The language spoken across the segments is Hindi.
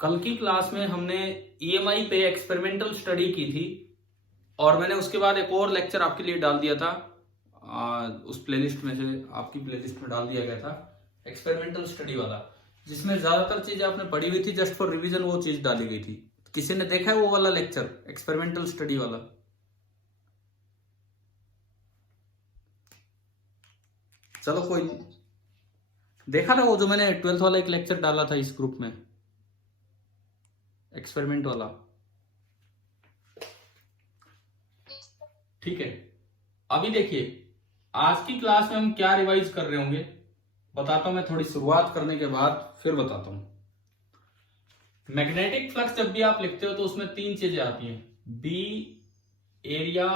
कल की क्लास में हमने ईएमआई पे एक्सपेरिमेंटल स्टडी की थी और मैंने उसके बाद एक और लेक्चर आपके लिए डाल दिया था। उस प्लेलिस्ट में से आपकी प्लेलिस्ट में डाल दिया गया था एक्सपेरिमेंटल स्टडी वाला, जिसमें ज्यादातर चीजें आपने पढ़ी हुई थी, जस्ट फॉर रिवीजन वो चीज डाली गई थी। किसी ने देखा है वो वाला लेक्चर एक्सपेरिमेंटल स्टडी वाला? चलो कोई नहीं। देखा ना वो जो मैंने 12th वाला एक लेक्चर डाला था इस ग्रुप में, एक्सपेरिमेंट वाला? ठीक है, अभी देखिए आज की क्लास में हम क्या रिवाइज कर रहे होंगे बताता हूं मैं, थोड़ी शुरुआत करने के बाद फिर बताता हूं। मैग्नेटिक फ्लक्स जब भी आप लिखते हो तो उसमें तीन चीजें आती हैं, B, area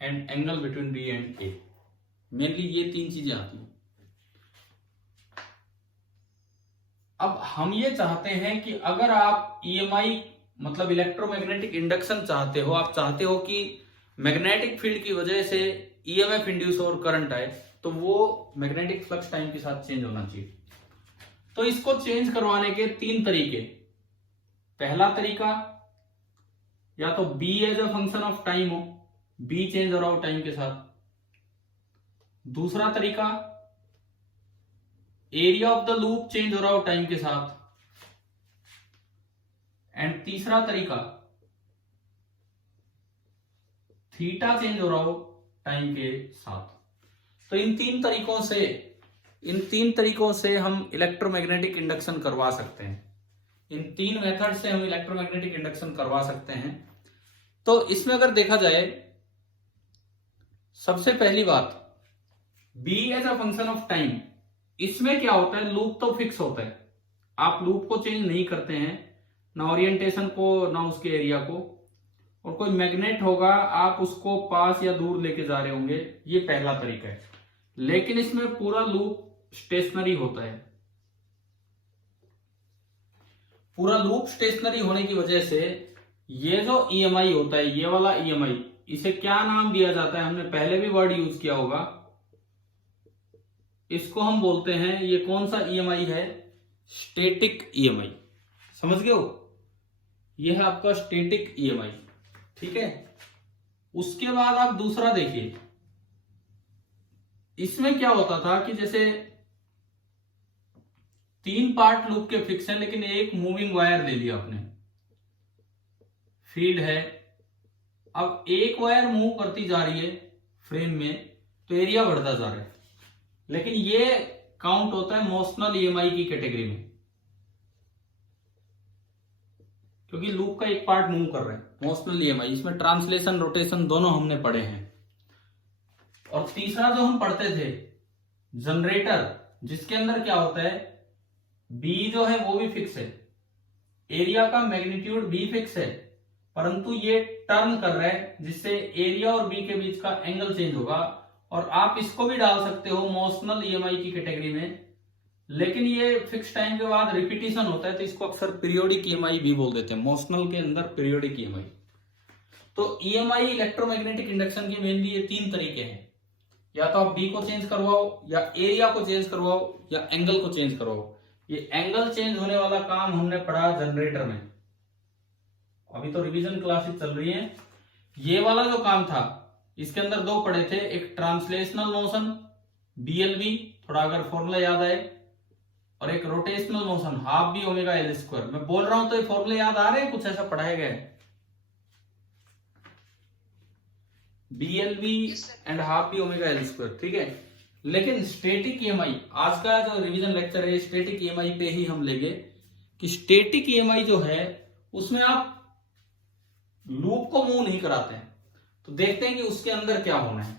and angle between B and A. Mainly ये तीन चीजें आती हैं। अब हम ये चाहते हैं कि अगर आप ईएमआई मतलब इलेक्ट्रोमैग्नेटिक इंडक्शन चाहते हो, आप चाहते हो कि मैग्नेटिक फील्ड की वजह से ईएमएफ इंड्यूस और करंट आए, तो वो मैग्नेटिक फ्लक्स टाइम के साथ चेंज होना चाहिए। तो इसको चेंज करवाने के तीन तरीके। पहला तरीका, या तो B as a function of time हो, बी चेंज हो रहा हो टाइम के साथ। दूसरा तरीका, area of the loop change हो रहा हो टाइम के साथ। एंड तीसरा तरीका, थीटा चेंज हो रहा हो टाइम के साथ। तो इन तीन तरीकों से हम इलेक्ट्रोमैग्नेटिक इंडक्शन करवा सकते हैं। इन तीन मेथड से हम इलेक्ट्रोमैग्नेटिक इंडक्शन करवा सकते हैं। तो इसमें अगर देखा जाए, सबसे पहली बात, B as a function of time, इसमें क्या होता है, लूप तो फिक्स होता है, आप लूप को चेंज नहीं करते हैं, ना ओरिएंटेशन को ना उसके एरिया को। और कोई मैग्नेट होगा, आप उसको पास या दूर लेके जा रहे होंगे, ये पहला तरीका है। लेकिन इसमें पूरा लूप स्टेशनरी होता है। पूरा लूप स्टेशनरी होने की वजह से ये जो ईएमआई होता है, ये वाला ईएमआई, इसे क्या नाम दिया जाता है, हमने पहले भी वर्ड यूज किया होगा, इसको हम बोलते हैं, ये कौन सा ईएमआई है, स्टैटिक ईएमआई। समझ गए हो, ये है आपका स्टैटिक ईएमआई। ठीक है, उसके बाद आप दूसरा देखिए, इसमें क्या होता था कि जैसे तीन पार्ट लूप के फिक्स हैं, लेकिन एक मूविंग वायर ले लिया आपने, फील्ड है, अब एक वायर मूव करती जा रही है फ्रेम में, तो एरिया बढ़ता जा रहा है, लेकिन ये काउंट होता है मोशनल ईएमआई की कैटेगरी में, क्योंकि लूप का एक पार्ट मूव कर रहा है। मोशनल ईएमआई, इसमें ट्रांसलेशन रोटेशन दोनों हमने पढ़े हैं। और तीसरा जो हम पढ़ते थे, जनरेटर, जिसके अंदर क्या होता है, बी जो है वो भी फिक्स है, एरिया का मैग्नीट्यूड बी फिक्स है, परंतु ये टर्न कर रहा है, जिससे एरिया और बी के बीच का एंगल चेंज होगा। और आप इसको भी डाल सकते हो मोशनल ईएमआई की कैटेगरी में, लेकिन ये फिक्स टाइम के बाद रिपीटिशन होता है, तो इसको अक्सर पीरियोडिक ईएमआई भी बोल देते हैं, मोशनल के अंदर पीरियोडिक ईएमआई। तो ईएमआई इलेक्ट्रोमैग्नेटिक इंडक्शन के मेनली ये तीन तरीके हैं, या तो आप बी को चेंज करवाओ, या एरिया को चेंज करवाओ, या एंगल को चेंज करवाओ। ये एंगल चेंज होने वाला काम हमने पढ़ा जनरेटर में, अभी तो रिवीजन क्लासेस चल रही हैं। ये वाला जो काम था, इसके अंदर दो पढ़े थे, एक ट्रांसलेशनल मोशन बीएलवी, थोड़ा अगर फॉर्मूला याद आए, और एक rotational motion half B omega L square. मैं बोल रहा हूं तो ये फॉर्मूले याद आ रहे हैं, कुछ ऐसा पढ़ाया गया है, BLV and half B omega L square. ठीक है, लेकिन स्टैटिक ईएमआई, आज का जो रिवीजन लेक्चर है स्टैटिक ईएमआई पे ही हम लेंगे, कि स्टैटिक ईएमआई जो है उसमें आप लूप को मूव नहीं कराते हैं। तो देखते हैं कि उसके अंदर क्या होना है,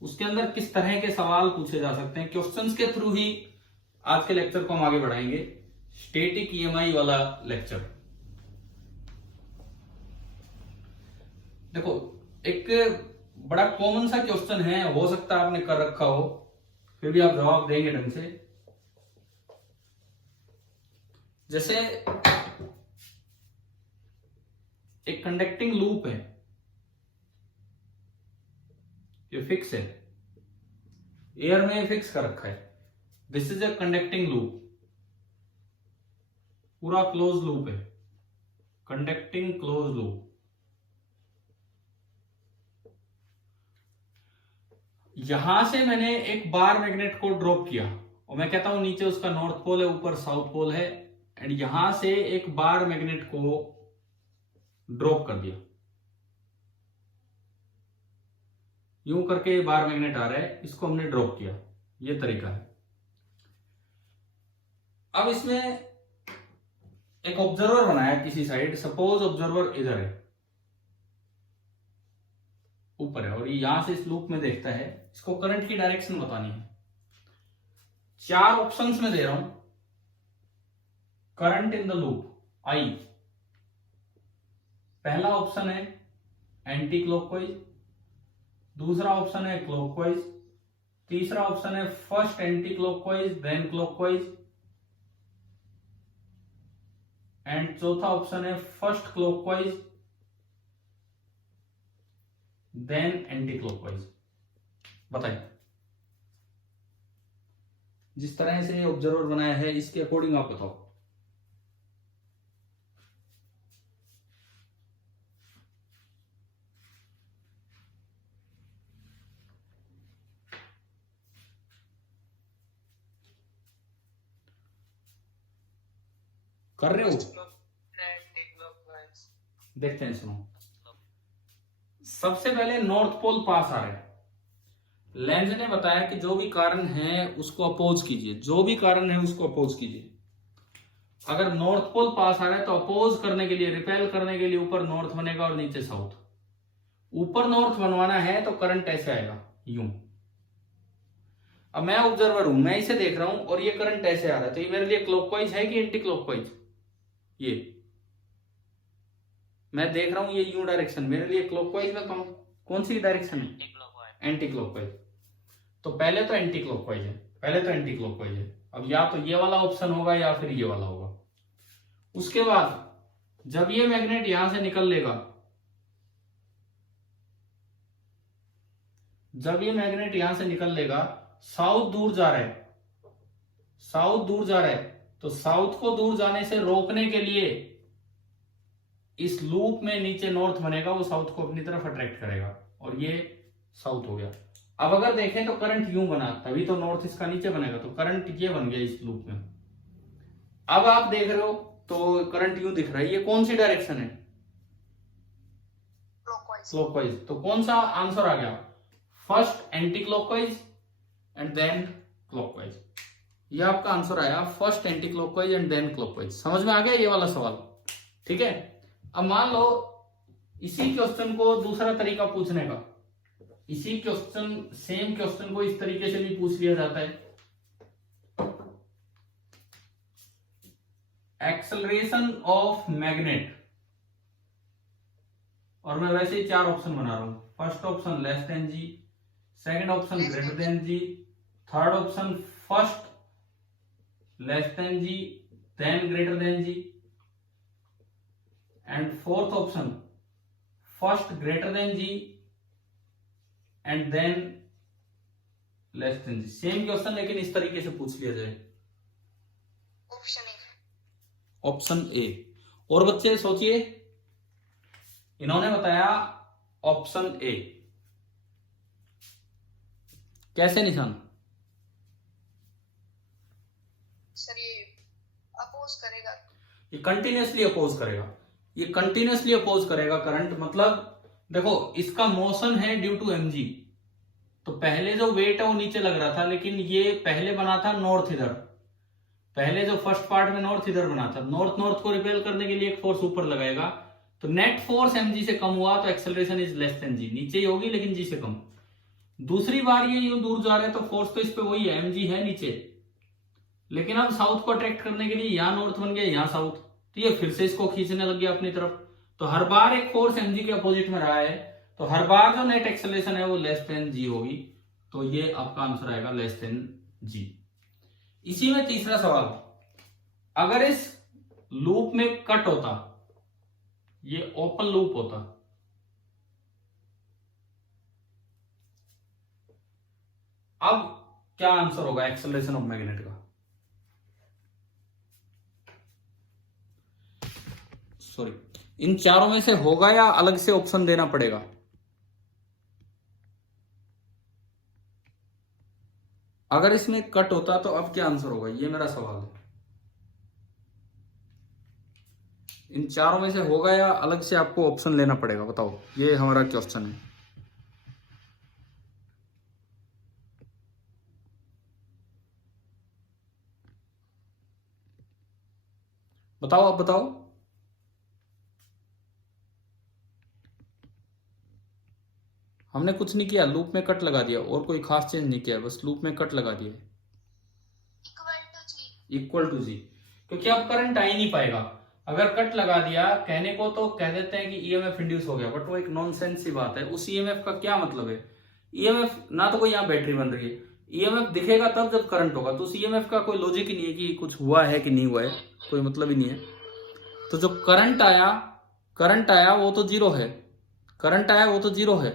उसके अंदर किस तरह के सवाल पूछे जा सकते हैं। क्वेश्चंस के थ्रू ही आज के लेक्चर को हम आगे बढ़ाएंगे, स्टैटिक ईएमआई वाला लेक्चर। देखो, एक बड़ा कॉमन सा क्वेश्चन है, हो सकता है आपने कर रखा हो, फिर भी आप जवाब देंगे ढंग से। जैसे एक कंडक्टिंग लूप है, ये फिक्स है, एयर में फिक्स कर रखा है, this is a conducting loop. पूरा क्लोज लूप है, कंडक्टिंग क्लोज लूप। यहां से मैंने एक बार मैग्नेट को ड्रॉप किया और मैं कहता हूं नीचे उसका नॉर्थ पोल है, ऊपर साउथ पोल है, एंड यहां से एक बार मैग्नेट को ड्रॉप कर दिया। यूं करके बार मैग्नेट आ रहा है, इसको हमने ड्रॉप किया, ये तरीका है। अब इसमें एक ऑब्जर्वर बनाया किसी साइड, सपोज ऑब्जर्वर इधर है, ऊपर है, और ये यहां से इस लूप में देखता है, इसको करंट की डायरेक्शन बतानी है। 4 ऑप्शंस में दे रहा हूं। Current in the loop I, पहला ऑप्शन है एंटी क्लॉकवाइज, दूसरा ऑप्शन है क्लॉकवाइज, तीसरा ऑप्शन है first anti clockwise then clockwise, and चौथा ऑप्शन है first clockwise then anti clockwise. बताइए, जिस तरह से ऑब्जर्वर बनाया है इसके अकॉर्डिंग आप बताओ। कर रहे हो? देखते हैं, सुनो। सबसे पहले नॉर्थ पोल पास आ रहा है। लेंज ने बताया कि जो भी कारण है उसको अपोज कीजिए, जो भी कारण है उसको अपोज कीजिए। अगर नॉर्थ पोल पास आ रहा है तो अपोज करने के लिए, रिपेल करने के लिए ऊपर नॉर्थ बनेगा और नीचे साउथ। ऊपर नॉर्थ बनवाना है तो करंट ऐसे आएगा, यूं। अब मैं ऑब्जर्वर हूं, मैं इसे देख रहा हूं और ये करंट ऐसे आ रहा है, तो ये मेरे लिए क्लॉकवाइज है कि एंटी क्लॉकवाइज? ये मैं देख रहा हूं, ये यूं डायरेक्शन मेरे लिए क्लॉकवाइज में कौन सी डायरेक्शन है? Anti clockwise. तो पहले तो एंटी क्लॉकवाइज है, पहले तो एंटी क्लॉकवाइज है। अब या तो ये वाला ऑप्शन होगा या फिर ये वाला होगा। उसके बाद जब ये मैग्नेट यहां से निकल लेगा, जब ये मैग्नेट यहां से निकल लेगा, साउथ दूर जा रहा है, साउथ दूर जा रहा है, तो साउथ को दूर जाने से रोकने के लिए इस लूप में नीचे नॉर्थ बनेगा, वो साउथ को अपनी तरफ अट्रैक्ट करेगा, और ये साउथ हो गया। अब अगर देखें तो करंट यूं बना, तभी तो नॉर्थ इसका नीचे बनेगा, तो करंट ये बन गया इस लूप में। अब आप देख रहे हो तो करंट यूं दिख रहा है, ये कौन सी डायरेक्शन है? क्लॉकवाइज। तो कौन सा आंसर आ गया? First anti clockwise and then clockwise. ये आपका आंसर आया, first anti clockwise and then clockwise. समझ में आ गया ये वाला सवाल? ठीक है। अब मान लो इसी क्वेश्चन को दूसरा तरीका पूछने का, इसी क्वेश्चन, सेम क्वेश्चन को इस तरीके से भी पूछ लिया जाता है। एक्सेलरेशन ऑफ मैग्नेट, और मैं वैसे ही 4 ऑप्शन बना रहा हूं। First option less than G, second option greater than G, third option first less than G then greater than G, and fourth option first greater than G and then less than G. Same question लेकिन इस तरीके से पूछ लिया जाए। Option A. और बच्चे सोचिए, इन्होंने बताया ऑप्शन ए। कैसे निशान? सर ये अपोज करेगा, ये कंटिन्यूअसली अपोज करेगा, ये कंटिन्यूअसली अपोज करेगा करंट। मतलब देखो, इसका मोशन है ड्यू टू एमजी, तो पहले जो वेट है वो नीचे लग रहा था, लेकिन ये पहले बना था नॉर्थ इधर, पहले जो फर्स्ट पार्ट में नॉर्थ इधर बना था, नॉर्थ नॉर्थ को रिपेल करने के लिए एक फोर्स ऊपर लगाएगा, तो नेट फोर्स एमजी से कम हुआ, तो एक्सेलरेशन इज लेस देन जी, नीचे ही होगी लेकिन जी से कम। दूसरी बार ये यूं दूर जा रहे हैं तो फोर्स तो इस पे वही है, एमजी है नीचे, लेकिन अब साउथ को अट्रैक्ट करने के लिए यहां नॉर्थ बन गया, यहां साउथ, तो ये फिर से इसको खींचने लग गया अपनी तरफ। तो हर बार एक फोर्स एमजी के अपोजिट में रहा है, तो हर बार जो नेट एक्सेलरेशन है वो लेस देन जी होगी, तो ये आपका आंसर आएगा लेस देन जी। इसी में तीसरा सवाल, अगर इस लूप में कट होता, ये ओपन लूप होता, अब क्या आंसर होगा एक्सेलरेशन ऑफ मैग्नेट का? सॉरी, इन चारों में से होगा या अलग से ऑप्शन देना पड़ेगा? अगर इसमें कट होता तो अब क्या आंसर होगा, ये मेरा सवाल है। इन चारों में से होगा या अलग से आपको ऑप्शन लेना पड़ेगा, बताओ, ये हमारा क्वेश्चन है। बताओ, आप बताओ। हमने कुछ नहीं किया, लूप में कट लगा दिया, और कोई खास चेंज नहीं किया, बस लूप में कट लगा दिया। इक्वल टू जी, क्योंकि अब करंट आ ही नहीं पाएगा। अगर कट लगा दिया, कहने को तो कह देते हैं कि ईएमएफ इंड्यूस हो गया, बट वो एक नॉनसेंस सी बात है। उस ईएमएफ का क्या मतलब है? ईएमएफ ना तो कोई यहाँ बैटरी बन रही है, ईएमएफ दिखेगा तब जब करंट होगा, तो उस ईएमएफ का कोई लॉजिक ही नहीं है कि कुछ हुआ है कि नहीं हुआ है, कोई मतलब ही नहीं है। तो जो करंट आया वो तो जीरो है, करंट आया वो तो जीरो है,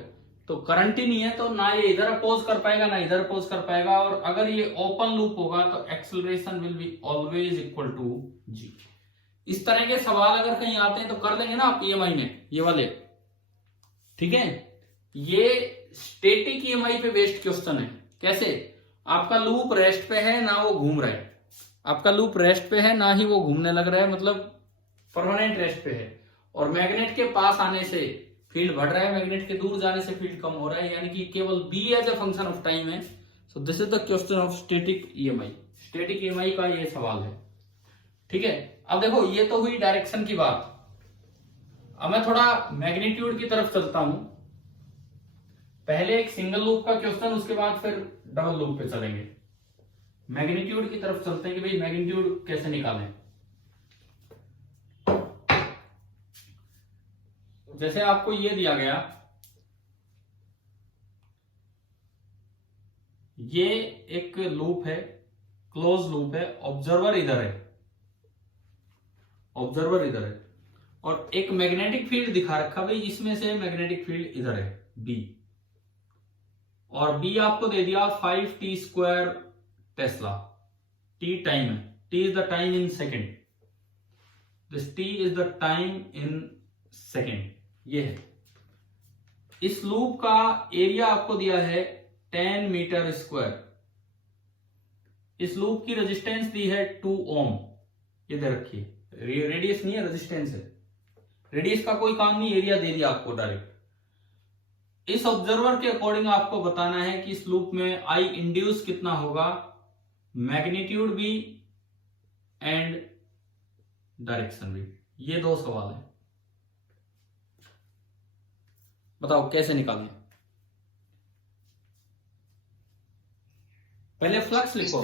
तो करंट ही नहीं है, तो ना ये इधर अपोज कर पाएगा ना इधर अपोज कर पाएगा। और अगर ये ओपन लूप होगा तो acceleration will be always equal to g. इस तरह के सवाल अगर कहीं आते हैं तो कर लेंगे ना आप ईएमआई में, ये वाले, ठीक है। ये स्टैटिक ईएमआई पे बेस्ड क्वेश्चन है। कैसे? आपका लूप रेस्ट पे है, ना वो घूम रहा है, आपका लूप रेस्ट पे है ना ही वो घूमने लग रहा है, मतलब परमानेंट रेस्ट पे है। और मैग्नेट के पास आने से फील्ड बढ़ रहा है, मैग्नेट के दूर जाने से फील्ड कम हो रहा है, यानी कि केवल B as a function of time है। So this is the question of static EMI. Static EMI का ये सवाल है, ठीक है। अब देखो, ये तो हुई डायरेक्शन की बात। अब मैं थोड़ा मैग्नीट्यूड की तरफ चलता हूं। पहले एक सिंगल लूप का क्वेश्चन, उसके बाद फिर डबल लूप पे चलेंगे। मैग्नीट्यूड की तरफ चलते हैं कि भाई मैग्नीट्यूड कैसे निकालें। जैसे आपको ये दिया गया, ये एक लूप है, क्लोज लूप है, ऑब्जर्वर इधर है, ऑब्जर्वर इधर है, और एक मैग्नेटिक फील्ड दिखा रखा भाई, इसमें से मैग्नेटिक फील्ड इधर है बी, और बी आपको दे दिया 5t² टेस्ला। टी टाइम है, T is the time in second, this T is the time in second, ये है। इस लूप का एरिया आपको दिया है 10 मीटर स्क्वायर। इस लूप की रेजिस्टेंस दी है 2 ओम, ये दे रखी है। रेडियस नहीं है, रेजिस्टेंस है। रेडियस का कोई काम नहीं, एरिया दे दिया आपको डायरेक्ट। इस ऑब्जर्वर के अकॉर्डिंग आपको बताना है कि इस लूप में आई इंड्यूस कितना होगा, मैग्नीट्यूड भी एंड डायरेक्शन भी। ये दो सवाल है, बताओ कैसे निकालें। पहले फ्लक्स लिखो।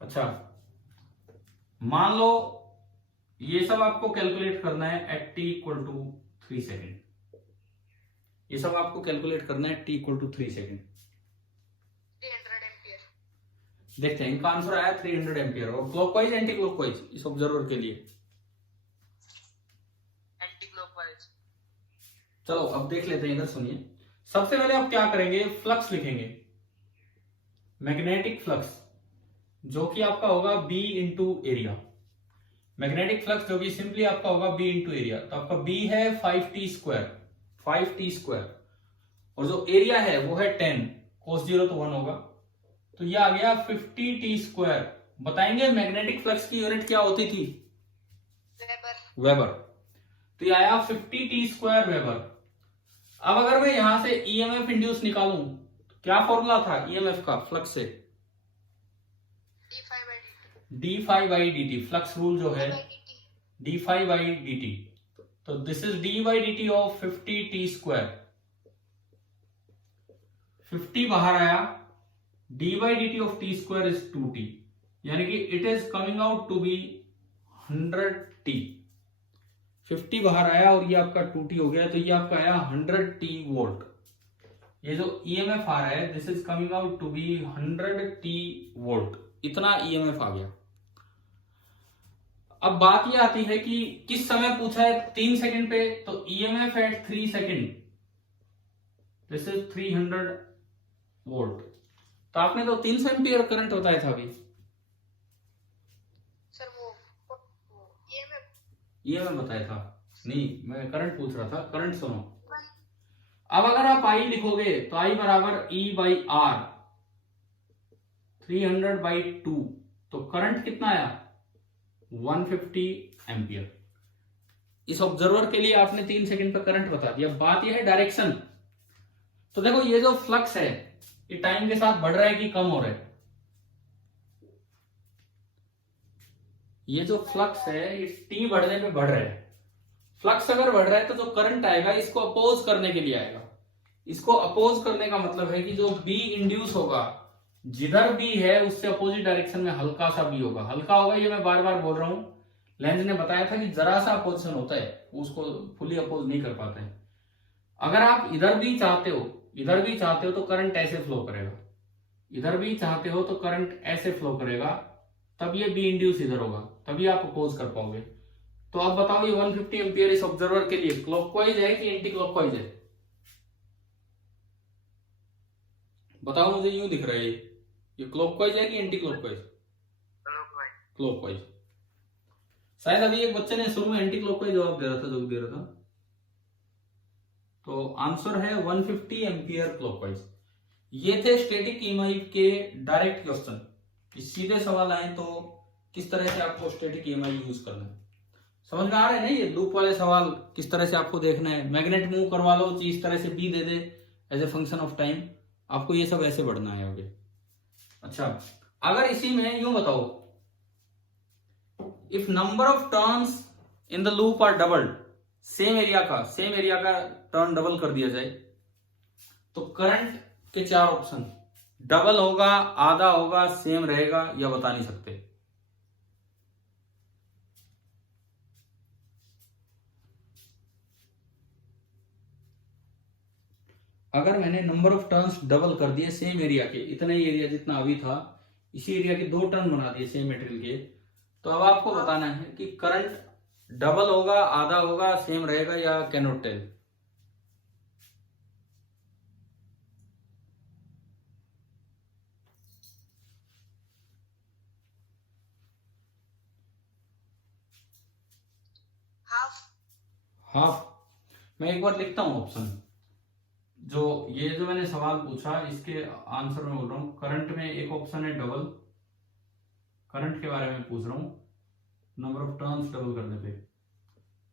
अच्छा, मान लो ये सब आपको कैलकुलेट करना है at t equal to 3 second. ये सब आपको कैलकुलेट करना है t equal to 3 second. 300 ampere. देखते हैं, इनका आंसर आया 300 एम्पियर। और क्लॉकवाइज एंटी क्लॉकवाइज इस ऑब्जर्वर के लिए? Anti clockwise. चलो अब देख लेते हैं, इधर सुनिए। सबसे पहले आप क्या करेंगे, फ्लक्स लिखेंगे, मैग्नेटिक फ्लक्स, जो कि आपका होगा B into area. Magnetic flux जो कि सिंपली आपका होगा B इंटू एरिया। तो आपका B है 5t², 5t², और जो एरिया है वो है 10, cos 0 तो 1 होगा, तो ये आ गया 50t²। बताएंगे मैग्नेटिक फ्लक्स की यूनिट क्या होती थी? वेबर। तो ये आया 50t² वेबर। अब अगर मैं यहां से ईएमएफ इंड्यूस निकालूं, क्या फॉर्मूला था ईएमएफ का फ्लक्स से? d∅dt, फ्लक्स रूल जो है d∅dt। तो this is d/dt of 50t²। 50 बाहर आया, d/dt of t² is 2t, यानी कि it is coming out to be 100t। 50 बाहर आया और ये आपका 2t हो गया, तो ये आपका आया 100t वोल्ट। ये जो ईएमएफ आ रहा है, this is coming out to be 100t volt. इतना ईएमएफ आ गया। अब बात ये आती है कि किस समय पूछा है, 3 सेकंड पे, तो EMF at 3 second, this is 300 volt. तो आपने तो 300 एम्पियर करंट बताया था अभी। सर वो ईएमएफ ये मैं बताया था नहीं, मैं करंट पूछ रहा था। करंट सुनो, अब अगर आप आई लिखोगे तो आई बराबर E बाई आर 300/2, तो करंट कितना आया 150 एम्पियर। इस ऑब्जर्वर के लिए आपने 3 सेकंड पर करंट बता दिया। बात यह है डायरेक्शन। तो देखो ये जो फ्लक्स है ये टाइम के साथ बढ़ रहा है कि कम हो रहा है? ये जो फ्लक्स है ये टी बढ़ने पे बढ़ रहा है। फ्लक्स अगर बढ़ रहा है तो जो करंट आएगा इसको अपोज करने के लिए आएगा। इसको अपोज करने का मतलब है कि जो बी इंड्यूस होगा, जिधर बी है उससे अपोजिट डायरेक्शन में हल्का सा बी होगा। हल्का होगा ये मैं बार बार बोल रहा हूं, लेंज ने बताया था कि जरा सा अपोजिशन होता है, उसको फुली अपोज नहीं कर पाते हैं। अगर आप इधर भी चाहते हो, इधर भी चाहते हो तो करंट ऐसे फ्लो करेगा, इधर भी चाहते हो तो करंट ऐसे फ्लो करेगा, तब ये बी इंड्यूस इधर होगा, तभी आप अपोज कर पाओगे। तो आप बताओ ये 150 एम्पियर इस ऑब्जर्वर के लिए क्लॉकवाइज है कि एंटी क्लॉकवाइज है? बताओ मुझे, यूं दिख रहा है ये क्लॉकवाइज है कि एंटी क्लॉकवाइज? क्लॉकवाइज। शायद अभी एक बच्चे ने शुरू में एंटी क्लॉकवाइज जवाब दे रहा था, जो दे रहा था। तो आंसर है 150 एम्पियर क्लॉकवाइज। ये थे स्टैटिक ईएमआई के डायरेक्ट क्वेश्चन। सीधे सवाल आए तो किस तरह से आपको स्टैटिक ईएमआई यूज करना है। समझ में आ रहा है ना? ये लूप वाले सवाल किस तरह से आपको देखना है। मैग्नेट मूव करवा लो, इस तरह से बी दे दे as a function of time, आपको ये सब ऐसे बढ़ना है आगे। अच्छा, अगर इसी में यूं बताओ, if number of turns in the loop are doubled, same area का टर्न डबल कर दिया जाए, तो करंट के 4 ऑप्शन, डबल होगा, आधा होगा, सेम रहेगा, या बता नहीं सकते। अगर मैंने नंबर ऑफ टर्न्स डबल कर दिए सेम एरिया के, इतना ही एरिया जितना अभी था, इसी एरिया के 2 टर्न बना दिए सेम मटेरियल के, तो अब आपको बताना है कि करंट डबल होगा, आधा होगा, सेम रहेगा, या कैन नॉट टेल। हाफ। मैं एक बार लिखता हूं ऑप्शन, जो ये जो मैंने सवाल पूछा इसके आंसर में बोल रहा हूं। करंट में एक ऑप्शन है डबल, करंट के बारे में पूछ रहा हूं, नंबर ऑफ टर्न्स डबल करने पे।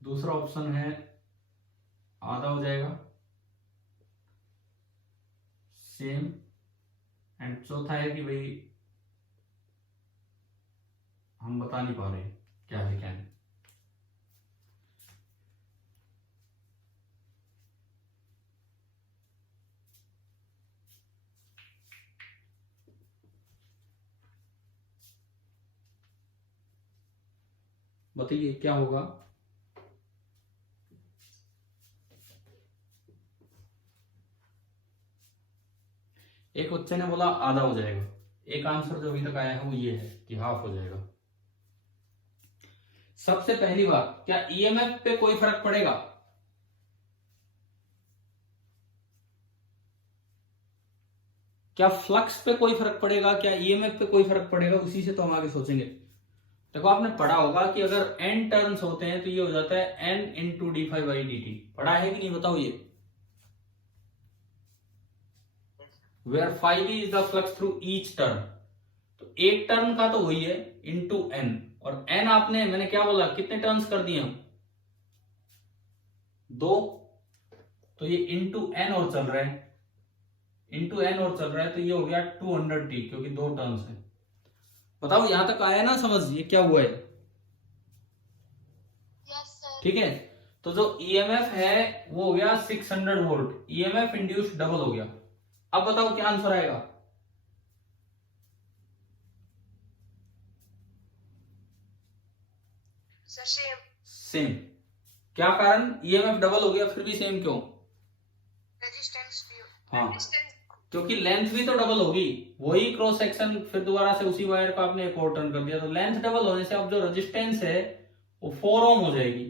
दूसरा ऑप्शन है आधा हो जाएगा, सेम, एंड चौथा है कि भाई हम बता नहीं पा रहे क्या है क्या नहीं। बताइए क्या होगा। एक बच्चे ने बोला आधा हो जाएगा, एक आंसर जो अभी तक आया है वो ये है कि हाफ हो जाएगा। सबसे पहली बात, क्या ईएमएफ पे कोई फर्क पड़ेगा? क्या फ्लक्स पे कोई फर्क पड़ेगा? क्या ईएमएफ पे कोई फर्क पड़ेगा? उसी से तो हम आगे सोचेंगे। देखो आपने पढ़ा होगा कि अगर n टर्न्स होते हैं तो ये हो जाता है n इंटू d⁵/dt। पढ़ा है कि नहीं बताओ ये? Where phi is the flux through each turn. तो एक टर्न का तो वही है इंटू n, और n आपने, मैंने क्या बोला, कितने टर्न्स कर दिए हम? 2। तो ये इंटू n और चल रहा है, इंटू n और चल रहा है, तो ये हो गया 200t, क्योंकि 2 टर्न्स है। बताओ यहां तक आया ना समझ, ये क्या हुआ है? ठीक है। तो जो ईएमएफ है वो हो गया 600 वोल्ट, ईएमएफ इंड्यूस डबल हो गया। अब बताओ क्या आंसर आएगा? सेम। क्या कारण? ईएमएफ डबल हो गया फिर भी सेम क्यों? रेजिस्टेंस भी। हाँ, क्योंकि लेंथ भी तो डबल होगी, वही क्रॉस सेक्शन फिर दोबारा से उसी वायर का आपने एक और टर्न कर दिया, तो लेंथ डबल होने से अब जो रेजिस्टेंस है वो 4 ओम हो जाएगी।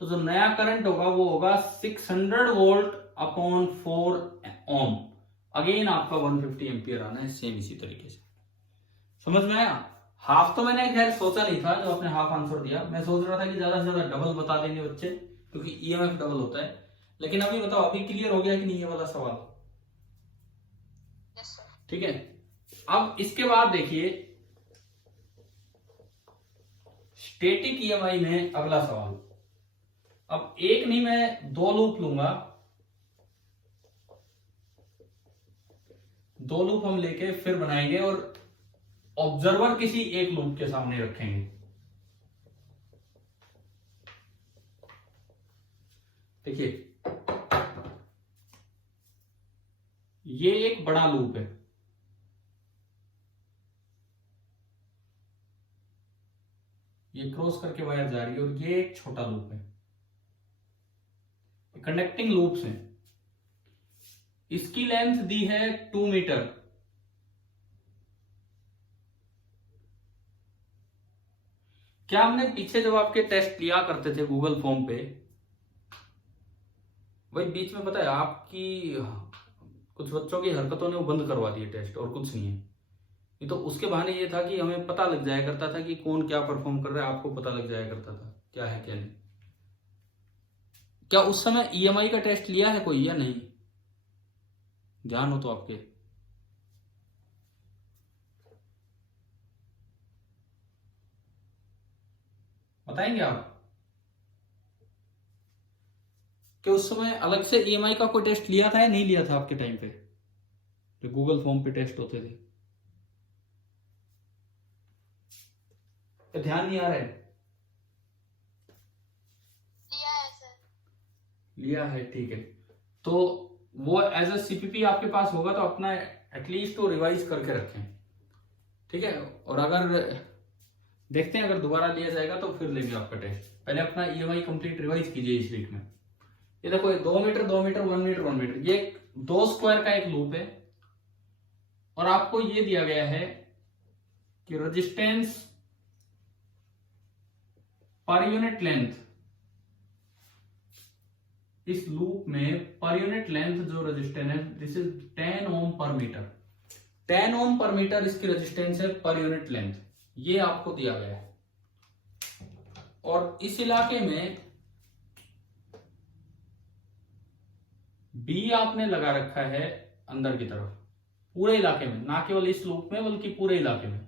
तो जो नया करंट होगा वो होगा 600 वोल्ट अपॉन 4 ओम। अगेन आपका 150 एम्पियर आना है, सेम इसी तरीके से। समझ में आया? हाफ तो मैंने खैर सोचा नहीं था, जो आपने हाफ आंसर दिया, मैं सोच रहा था कि ज्यादा से ज्यादा डबल बता देंगे बच्चे, क्योंकि ईएमएफ डबल होता है। लेकिन अभी बताओ, अभी क्लियर हो गया कि नहीं ये वाला सवाल? Yes, sir. ठीक है। अब इसके बाद देखिए स्टैटिक ईएमआई में अगला सवाल। अब एक नहीं, मैं दो लूप लूंगा, दो लूप हम लेके फिर बनाएंगे और ऑब्जर्वर किसी एक लूप के सामने रखेंगे। देखिए ये एक बड़ा लूप है, ये क्रॉस करके वायर जा रही है, और ये एक छोटा लूप है, कनेक्टिंग लूप्स हैं। इसकी लेंथ दी है 2 मीटर। क्या हमने पीछे जब आपके टेस्ट लिया करते थे गूगल फॉर्म पे, वही बीच में पता है आपकी कुछ बच्चों की हरकतों ने वो बंद करवा दिए टेस्ट, और कुछ नहीं है। ये तो उसके बहाने ये था कि हमें पता लग जाया करता था कि कौन क्या परफॉर्म कर रहा है, आपको पता लग जाया करता था क्या है क्या नहीं। क्या उस समय ईएमआई का टेस्ट लिया है कोई या नहीं? ध्यान हो तो आपके। बताएंगे आप कि उस समय अलग से ईएमआई का कोई टेस्ट लिया था या नहीं लिया था आपके टाइम पे, जो गूगल फॉर्म पे टेस्ट होते थे? तो ध्यान नहीं आ रहा है? लिया है सर। लिया है, ठीक है। तो वो एज अ सीपीपी आपके पास होगा, तो अपना एटलीस्ट तो रिवाइज करके रखें, ठीक है। और अगर देखते हैं अगर दोबारा लिया जाएगा तो फिर लेंगे आपका टेस्ट। पहले अपना ईएमआई कंप्लीट रिवाइज कीजिए इस वीक में। ये देखो 2 मीटर 2 मीटर 1 मीटर 1 मीटर, ये 2 स्क्वायर का एक लूप है, और आपको ये दिया गया है कि रेजिस्टेंस पर यूनिट लेंथ, इस लूप में पर यूनिट लेंथ जो रेजिस्टेंस है, दिस इज 10 ओम पर मीटर। 10 ओम पर मीटर इसकी रेजिस्टेंस है पर यूनिट लेंथ, ये आपको दिया गया है। और इस इलाके में बी आपने लगा रखा है अंदर की तरफ, पूरे इलाके में, ना केवल इस लूप में बल्कि पूरे इलाके में।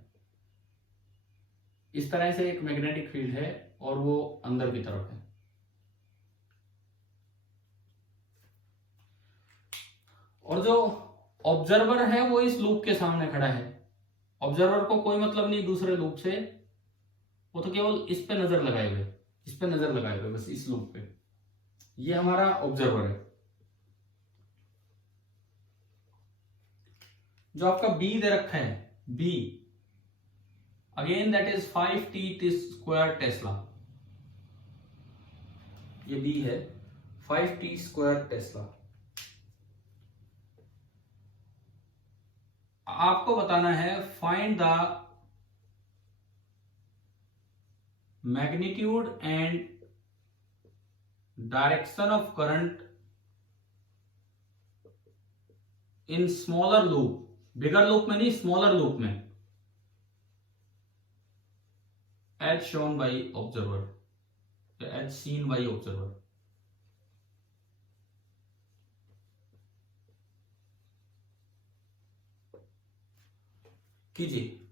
इस तरह से एक मैग्नेटिक फील्ड है और वो अंदर की तरफ है। और जो ऑब्जर्वर है वो इस लूप के सामने खड़ा है। ऑब्जर्वर को कोई मतलब नहीं दूसरे लूप से, वो तो केवल इस पे नजर लगाए हुए, इस पे नजर लगाए हुए बस, इस लूप पे। ये हमारा ऑब्जर्वर है। जो आपका बी दे रखा है, B again that is 5t square tesla, ये बी है 5t स्क्वायर टेस्ला। आपको बताना है find the magnitude and direction of current in smaller loop, bigger loop में नहीं, स्मॉलर लूप में, as shown by observer, as seen by observer. कीजिए।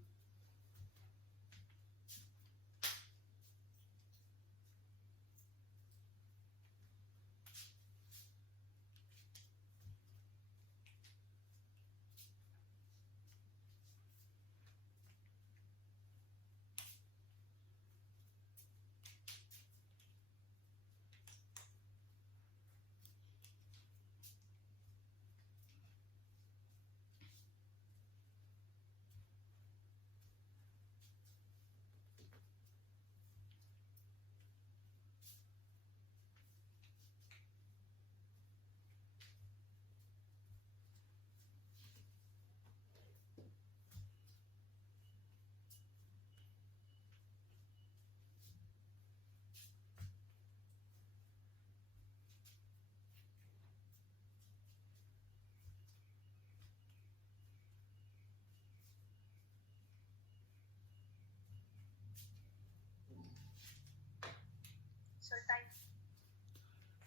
सर टाइम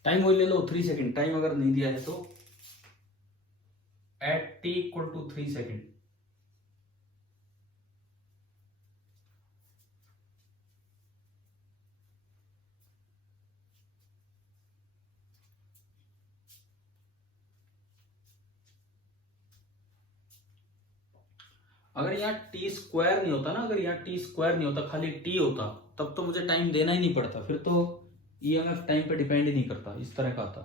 टाइम वही ले लो 3 सेकंड, टाइम अगर नहीं दिया है तो at t equal to 3 second. अगर यहाँ टी स्क्वायर नहीं होता ना, अगर यहाँ टी स्क्वायर नहीं होता, खाली टी होता, तब तो मुझे टाइम देना ही नहीं पड़ता, फिर तो ईएमएफ टाइम पे डिपेंड ही नहीं करता, इस तरह का आता।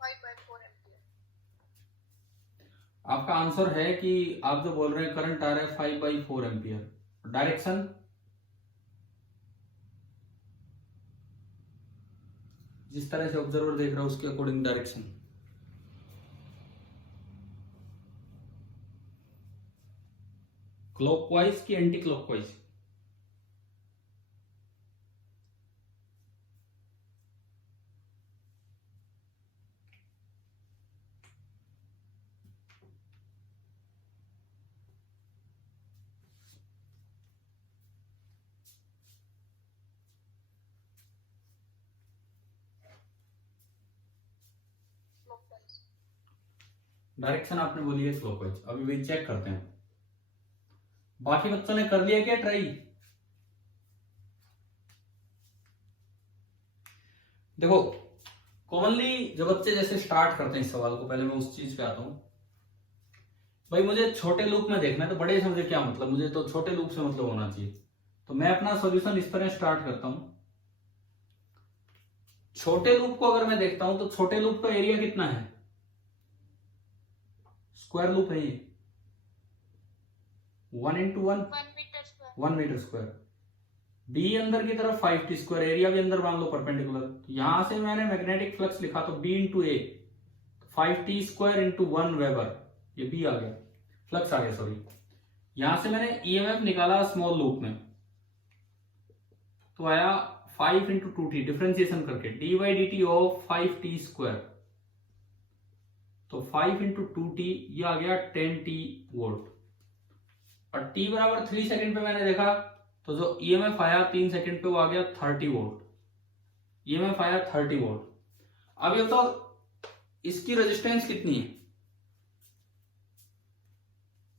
5/4 एम्पियर। आपका आंसर है कि आप जो बोल रहे हैं करंट आ रहा है 5/4 एम्पियर। डायरेक्शन जिस तरह से ऑब्जर्वर देख रहा है उसके अकॉर्डिंग डायरेक्शन। क्लॉकवाइज की एंटी क्लॉकवाइज? क्लॉकवाइज। डायरेक्शन आपने बोली है क्लॉकवाइज। अभी भी चेक करते हैं बाकी बच्चों ने कर लिया क्या ट्राई। देखो कॉमनली जो बच्चे जैसे स्टार्ट करते हैं इस सवाल को, पहले मैं उस चीज पे आता हूं। भाई मुझे छोटे लूप में देखना है, तो बड़े से मुझे क्या मतलब, मुझे तो छोटे लूप से मतलब होना चाहिए। तो मैं अपना सॉल्यूशन इस तरह स्टार्ट करता हूं। छोटे लूप को अगर मैं देखता हूं तो छोटे लूप का एरिया कितना है, स्क्वायर लूप है ये 1 × 1 1 मीटर स्क्वायर। बी अंदर की तरफ 5t स्क्वायर, एरिया भी अंदर मान लो परपेंडिकुलर। तो यहां से मैंने मैग्नेटिक फ्लक्स लिखा तो B × A 5t square × 1 weber, ये B आ गया, फ्लक्स आ गया सॉरी। यहां से मैंने ईएमएफ निकाला स्मॉल लूप में, तो आया 5 × 2t, डिफरेंशिएशन करके dy/dt ऑफ 5t स्क्वायर, तो 5 × 2t ये आ गया 10t वोल्ट। और t बराबर 3 सेकंड पे मैंने देखा तो जो ईएमएफ आया 3 सेकंड पे वो आ गया 30 वोल्ट। ईएमएफ आया 30 वोल्ट। अब ये तो इसकी रेजिस्टेंस कितनी है,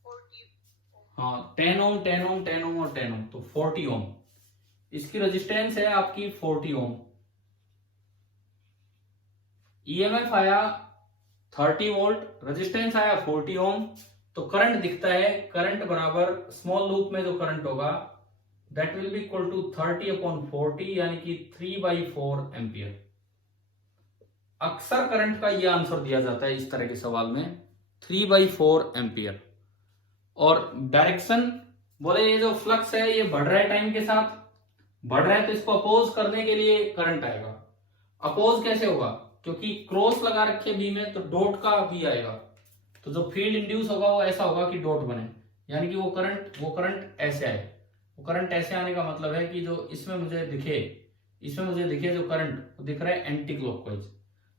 40 हाँ 10 ओम 10 ओम 10 ओम और 10 ओम, तो 40 ओम। इसकी रेजिस्टेंस है आपकी 40 ओम। ईएमएफ आया 30 वोल्ट, रेजिस्टेंस आया 40 ओम, तो करंट दिखता है, करंट बराबर स्मॉल लूप में जो करंट होगा that will be equal to 30/40 यानी कि 3/4 एम्पियर। अक्सर करंट का यह आंसर दिया जाता है इस तरह के सवाल में, 3/4 एम्पियर। और डायरेक्शन बोले ये जो फ्लक्स है ये बढ़ रहा है टाइम के साथ, बढ़ रहा है तो इसको अपोज करने के लिए करंट आएगा। अपोज कैसे होगा, क्योंकि क्रॉस लगा रखे बी में तो डॉट का भी आएगा, तो जो फील्ड इंड्यूस होगा वो ऐसा होगा कि डॉट बने, यानी कि वो करंट ऐसे आए। वो करंट ऐसे आने का मतलब है कि जो इसमें मुझे दिखे जो करंट वो दिख रहा है एंटी क्लॉकवाइज।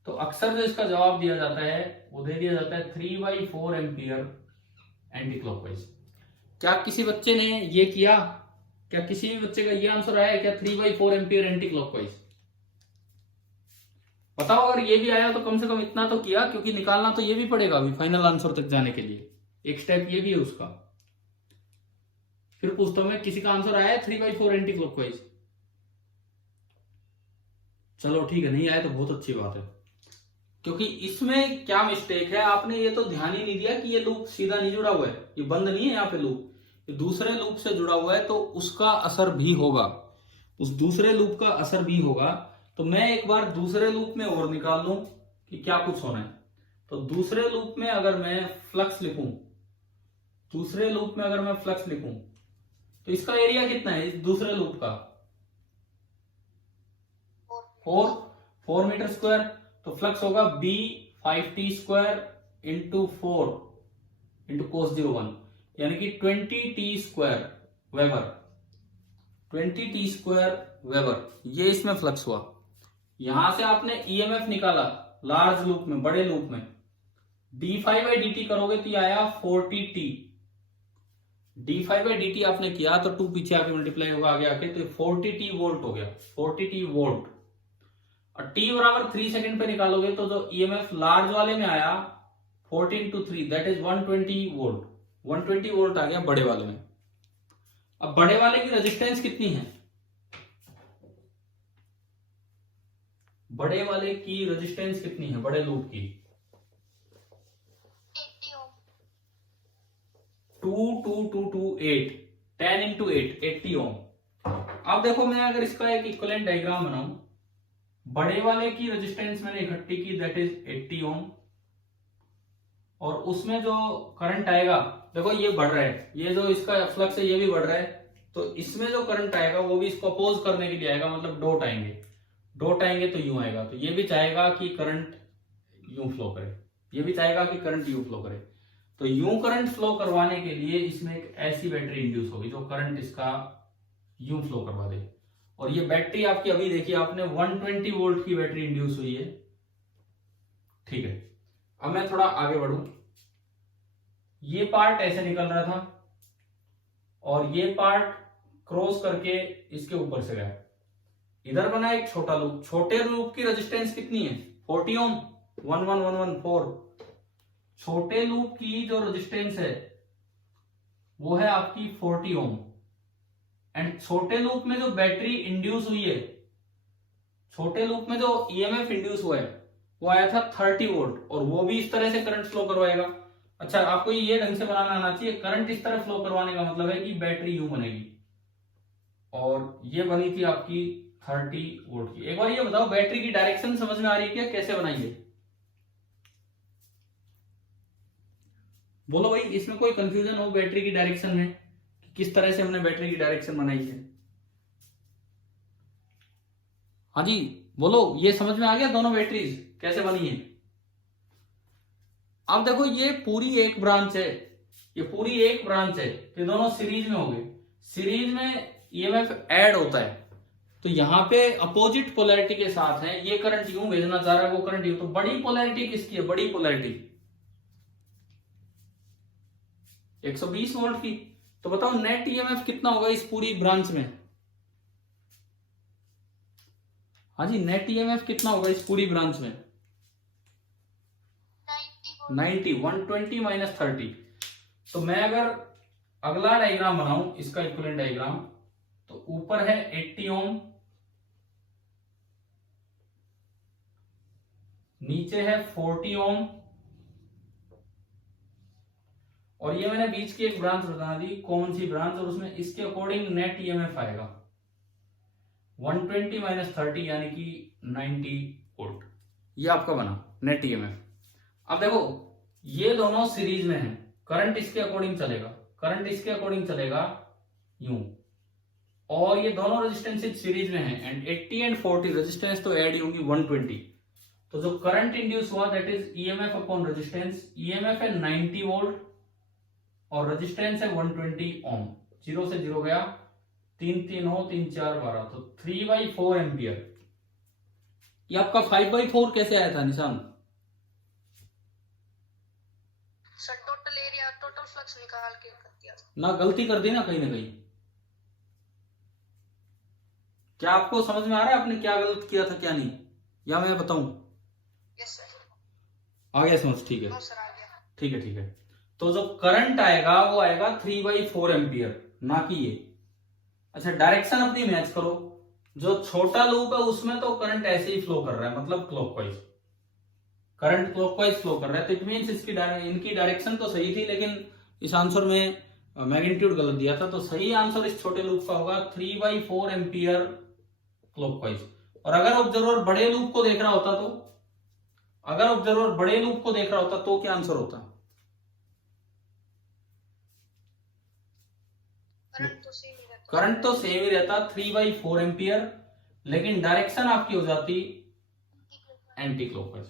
तो अक्सर जो इसका जवाब दिया जाता है वो दे दिया जाता है 3/4 एम्पियर एंटी क्लॉकवाइज। क्या किसी बच्चे ने ये किया, क्या किसी भी बच्चे का ये आंसर आया है क्या 3/4 एम्पियर एंटी क्लॉकवाइज? बताओ अगर ये भी आया तो कम से कम इतना तो किया, क्योंकि निकालना तो ये भी पड़ेगा अभी फाइनल आंसर तक जाने के लिए, एक स्टेप ये भी है उसका। फिर पूछता हूं मैं किसी का आंसर आया है 3/4 एंटी क्लॉकवाइज? चलो ठीक है, नहीं आया तो बहुत अच्छी बात है, क्योंकि इसमें क्या मिस्टेक है, आपने ये तो ध्यान ही नहीं दिया कि ये लूप सीधा नहीं जुड़ा हुआ है, ये बंद नहीं है यहाँ पे लूप, ये दूसरे लूप से जुड़ा हुआ है, तो उसका असर भी होगा, उस दूसरे लूप का असर भी होगा। तो मैं एक बार दूसरे लूप में और निकाल लूं कि क्या कुछ होना है। तो दूसरे लूप में अगर मैं फ्लक्स लिखूं, तो इसका एरिया कितना है इस दूसरे लूप का, 4 मीटर स्क्वायर। तो फ्लक्स होगा B 5t स्क्वायर × 4 × cos 01, यानी कि 20t square weber, 20t square weber, ये इसमें फ्लक्स हुआ। यहां से आपने ईएमएफ निकाला लार्ज लूप में, बड़े लूप में, d5/dt करोगे तो आया 40t, d∅/dt आपने किया तो 2 पीछे आके मल्टीप्लाई होगा आगे आके, तो 40t वोल्ट हो गया, 40t वोल्ट। और t बराबर 3 सेकंड पे निकालोगे तो जो ईएमएफ लार्ज वाले में आया 14 to 3 that is 120 volt, 120 volt आ गया बड़े वाले में। अब बड़े वाले की रेजिस्टेंस कितनी है, बड़े वाले की रेजिस्टेंस कितनी है, बड़े लूप की 80 ohm. 2 2 2 2 8 10 into 8 80 ओम। अब देखो मैं अगर इसका एक इक्विवेलेंट डायग्राम बनाऊं, बड़े वाले की रेजिस्टेंस मैंने इकट्ठी की दैट इज 80 ओम, और उसमें जो करंट आएगा, देखो ये बढ़ रहा है, ये जो इसका फ्लक्स है ये भी बढ़ रहा है, तो इसमें जो करंट आएगा वो भी इसको अपोज करने के लिए आएगा, मतलब डॉट आएंगे, डॉट आएंगे तो यूं आएगा, तो ये भी चाहेगा कि करंट यूं फ्लो करे, ये भी चाहेगा कि करंट यूं फ्लो करे, तो यूं करंट फ्लो करवाने के लिए इसमें एक ऐसी बैटरी इंड्यूस होगी जो करंट इसका यूं फ्लो करवा दे। और ये बैटरी आपकी अभी देखिए आपने 120 वोल्ट की बैटरी इंड्यूस हुई है, ठीक है। अब मैं थोड़ा आगे बढ़ूं, ये पार्ट ऐसे निकल रहा था और ये पार्ट क्रॉस करके इसके ऊपर से गया, इधर बना एक छोटा लूप, छोटे लूप की रेजिस्टेंस कितनी है 40 ओम, 11114। छोटे लूप की जो रेजिस्टेंस है वो है आपकी 40 ओम, एंड छोटे लूप में जो बैटरी इंड्यूस हुई है, छोटे लूप में जो ईएमएफ इंड्यूस हुआ है वो आया था 30 वोल्ट, और वो भी इस तरह से करंट फ्लो करवाएगा। अच्छा आपको ये ढंग से बनाना आना चाहिए, करंट इस तरह फ्लो करवाने का मतलब है कि बैटरी यूं बनेगी, और ये बनी थी आपकी 30 वोल्ट की। एक बार ये बताओ बैटरी की डायरेक्शन समझ में आ रही है क्या, कैसे बनाई है, बोलो भाई, इसमें कोई कंफ्यूजन हो बैटरी की डायरेक्शन में, किस तरह से हमने बैटरी की डायरेक्शन बनाई है? हाँ जी बोलो, ये समझ में आ गया दोनों बैटरीज कैसे बनी है? अब देखो ये पूरी एक ब्रांच है, ये पूरी एक ब्रांच है, ये दोनों सीरीज में हो गए, सीरीज में ईएमएफ ऐड होता है, तो यहाँ पे अपोजिट पोलैरिटी के साथ है, ये करंट यूं भेजना चाह रहा है, वो करंट यूं, तो बड़ी पोलैरिटी किसकी है, बड़ी पोलैरिटी 120 वोल्ट की। तो बताओ नेट ईएमएफ कितना होगा इस पूरी ब्रांच में? हाँ जी नेट ईएमएफ कितना होगा इस पूरी ब्रांच में? 90 120 माइनस 30। तो मैं अगर अगला डायग्राम बनाऊं इसका इक्विवेलेंट डायग्राम, तो ऊपर है 80 ओम, नीचे है 40 ओम, और ये मैंने बीच की एक ब्रांच बता दी, कौन सी ब्रांच, और उसमें इसके अकॉर्डिंग नेट ईएमएफ आएगा 120 माइनस 30 यानी कि 90 वोल्ट, ये आपका बना नेट ईएमएफ। अब देखो ये दोनों सीरीज में हैं, करंट इसके अकॉर्डिंग चलेगा, करंट इसके अकॉर्डिंग चलेगा यूं, और ये दोनों रेजिस्टेंस सीरीज में हैं, एंड 80 एंड 40 रेजिस्टेंस तो ऐड होंगी 120, तो जो करंट इंड्यूस हुआ that is EMF upon resistance, EMF है 90 वोल्ट और रेजिस्टेंस है 120 ओम, 0 से 0 गया, 3 3 हो 3 4 12, तो 3/4 एम्पियर। ये आपका 5/4 कैसे आया था निशान? Sir total area, total flux निकाल के कर दिया था। ना गलती कर दी ना कहीं, क्या आपको समझ में आ रहा है आपने क्या गलत किया था क्या नहीं, या मैं बताऊं? Yes sir. आ गया समझ, ठीक है, नो सर आ गया। ठीक है ठीक है। तो जो करंट आएगा वो आएगा 3/4 एम्पियर, ना कि ये। अच्छा डायरेक्शन अपनी मैच करो, जो छोटा लूप है उसमें तो करंट ऐसे ही फ्लो कर रहा है, मतलब क्लॉकवाइज, करंट क्लॉकवाइज फ्लो कर रहा है, तो इट मींस इनकी डायरेक्शन तो सही थी, लेकिन इस आंसर में मैग्नीट्यूड गलत दिया था, तो सही आंसर इस छोटे लूप का होगा 3/4 एम्पियर क्लॉकवाइज। और अगर ऑब्जर्वर बड़े लूप को देख रहा होता तो, अगर ऑब्जर्वर बड़े लूप को देख रहा होता तो क्या आंसर होता? करंट तो सेम ही रहता। करंट तो सेम ही रहता 3/4 एम्पियर, लेकिन डायरेक्शन आपकी हो जाती एंटी क्लॉकवाइज।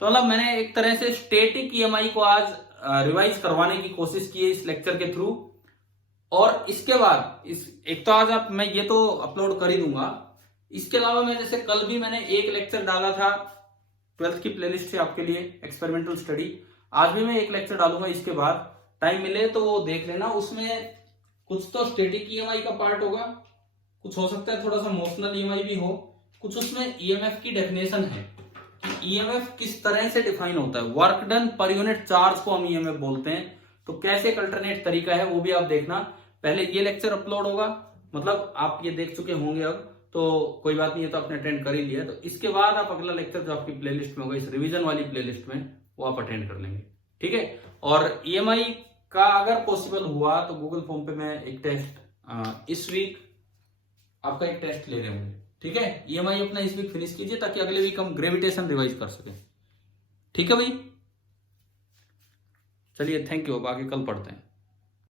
तो मतलब मैंने एक तरह से स्टैटिक ईएमआई को आज रिवाइज करवाने की कोशिश की है इस लेक्चर के थ्रू, और इसके बाद एक तो आज मैं ये तो अपलोड कर ही दूंगा, इसके अलावा मैं जैसे कल भी मैंने एक लेक्चर डाला था 12th की प्लेलिस्ट से आपके लिए एक्सपेरिमेंटल स्टडी, आज भी मैं एक लेक्चर डालूंगा, इसके बाद टाइम मिले तो वो देख लेना, उसमें कुछ तो स्टैटिक ईएमआई का पार्ट होगा, कुछ हो सकता है थोड़ा सा मोशनल ईएमआई भी हो, कुछ उसमें ईएमएफ की डेफिनेशन है कि ईएमएफ किस तरह से डिफाइन होता है। Work done per unit charge को हम ईएमएफ बोलते हैं। तो कैसे एक अल्टरनेट तरीका है वो भी आप देखना। पहले ये लेक्चर अपलोड होगा, मतलब आप ये देख चुके होंगे अब, तो कोई बात नहीं है, तो आपने अटेंड कर ही लिया। तो इसके बाद आप अगला लेक्चर जो आपकी प्लेलिस्ट में होगा, इस रिवीजन वाली प्लेलिस्ट में, वो आप अटेंड कर लेंगे, ठीक है। और ईएमआई का अगर पॉसिबल हुआ तो गूगल फॉर्म पे मैं एक टेस्ट इस वीक आपका एक टेस्ट ले रहे होंगे, ठीक है। ईएमआई अपना इस वीक फिनिश कीजिए ताकि अगले वीक हम ग्रेविटेशन रिवाइज कर सके, ठीक है भाई। चलिए थैंक यू, अब आगे कल पढ़ते हैं।